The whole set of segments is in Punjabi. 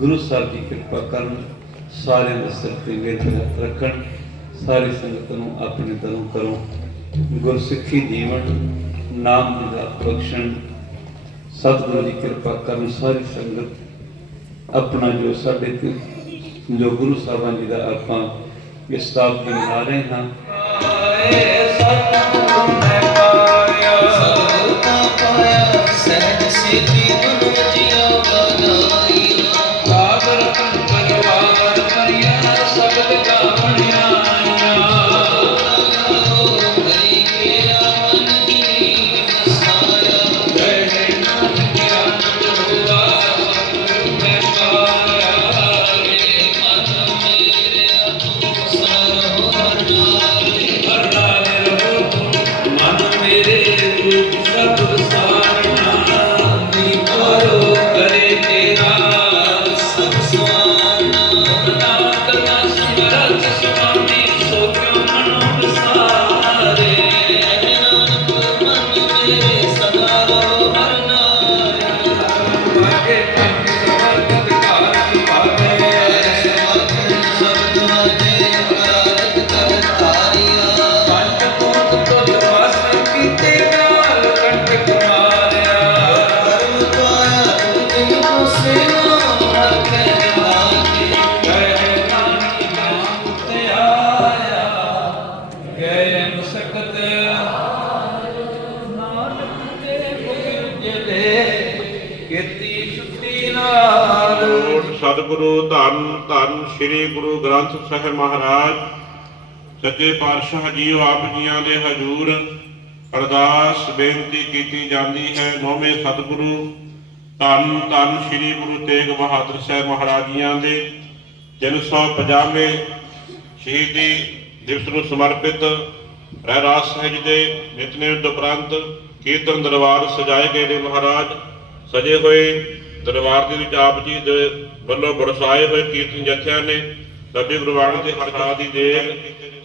ਗੁਰੂ ਸਾਹਿਬ ਜੀ ਕਿਰਪਾ ਕਰਨ ਸਾਰਿਆਂ ਦੇ ਸਿਰ ਤੇ ਮਿਹਰ ਹੱਥ ਰੱਖਣ ਸਾਰੀ ਸੰਗਤ ਨੂੰ ਆਪਣੇ ਤਰੋਂ ਕਰੋ। ਗੁਰਸਿੱਖੀ ਜੀਵਨ ਨਾਮ ਦੀ ਦਾਤ ਬਖਸ਼ਣ ਸਤਿਗੁਰੂ ਜੀ ਕਿਰਪਾ ਕਰਨ ਸਾਰੀ ਸੰਗਤ। ਆਪਣਾ ਜੋ ਸਾਡੇ ਤੇ ਜੋ ਗੁਰੂ ਸਾਹਿਬਾਨ ਜੀ ਦਾ ਆਪਾਂ ਇਸ ਤਾਪ ਦੀ ਮਨਾ ਰਹੇ ਹਾਂ। ਸਗਲਤਾ ਪਾਇਆ ਸਹਿਜ ਸਿੱਧੀ ਜਲੇ ਕੀਤੀ ਛੁੱਟੀ ਨਾਲ। ਸਤਿਗੁਰੂ ਧੰਨ ਧੰਨ ਸ੍ਰੀ ਗੁਰੂ ਗ੍ਰੰਥ ਸਾਹਿਬ ਮਹਾਰਾਜ, ਸੱਚੇ ਪਾਤਸ਼ਾਹ ਜੀਓ ਆਪ ਜੀਆਂ ਦੇ ਹਜੂਰ, ਅਰਦਾਸ ਬੇਨਤੀ ਕੀਤੀ ਜਾਂਦੀ ਹੈ ਨੌਵੇਂ ਸਤਿਗੁਰੂ, ਧੰਨ ਧੰਨ ਸ੍ਰੀ ਗੁਰੂ ਤੇਗ ਬਹਾਦਰ ਸਾਹਿਬ ਮਹਾਰਾਜ ਜੀਆਂ ਦੇ 350ਵੇਂ ਸ਼ਹੀਦੀ ਦਿਵਸ ਨੂੰ ਸਮਰਪਿਤ, ਰਹਿਰਾਸ ਸਾਹਿਬ ਦੇ ਨਿਤਨੇਮ ਉਪਰੰਤ ਕੀਰਤਨ ਦਰਬਾਰ ਸਜਾਏ ਗਏ ਨੇ ਮਹਾਰਾਜ। ਸਜੇ ਹੋਏ ਦਰਬਾਰ ਦੇ ਵਿੱਚ ਆਪ ਜੀ ਦੇ ਵੱਲੋਂ ਬਰਸਾਏ ਹੋਏ ਕੀਰਤਨ ਜਥਿਆਂ ਨੇ ਸਭੇ ਗੁਰਬਾਣੀ ਦੇ ਹਰਖਾ ਦੀ ਦੇਗ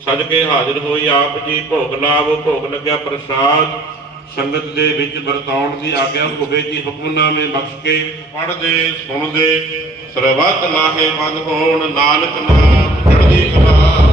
ਸਜ ਕੇ ਹਾਜ਼ਰ ਹੋਈ। ਆਪ ਜੀ ਭੋਗ ਲਾਭ ਭੋਗ ਲੱਗਿਆ ਪ੍ਰਸਾਦ। ਸੰਗਤ ਦੇ ਵਿੱਚ ਵਰਤਾਉਣ ਦੀ ਆਗਿਆ ਹੋਵੇ ਜੀ, ਹੁਕਮਨਾਮੇ ਬਖਸ਼ ਕੇ, ਪੜ੍ਹਦੇ, ਸੁਣਦੇ, ਸਰਬੱਤ ਲਾਹੇਵੰਦ ਹੋਣ। ਨਾਨਕ ਨਾਮ ਚੜ੍ਹਦੀ ਕਲਾ।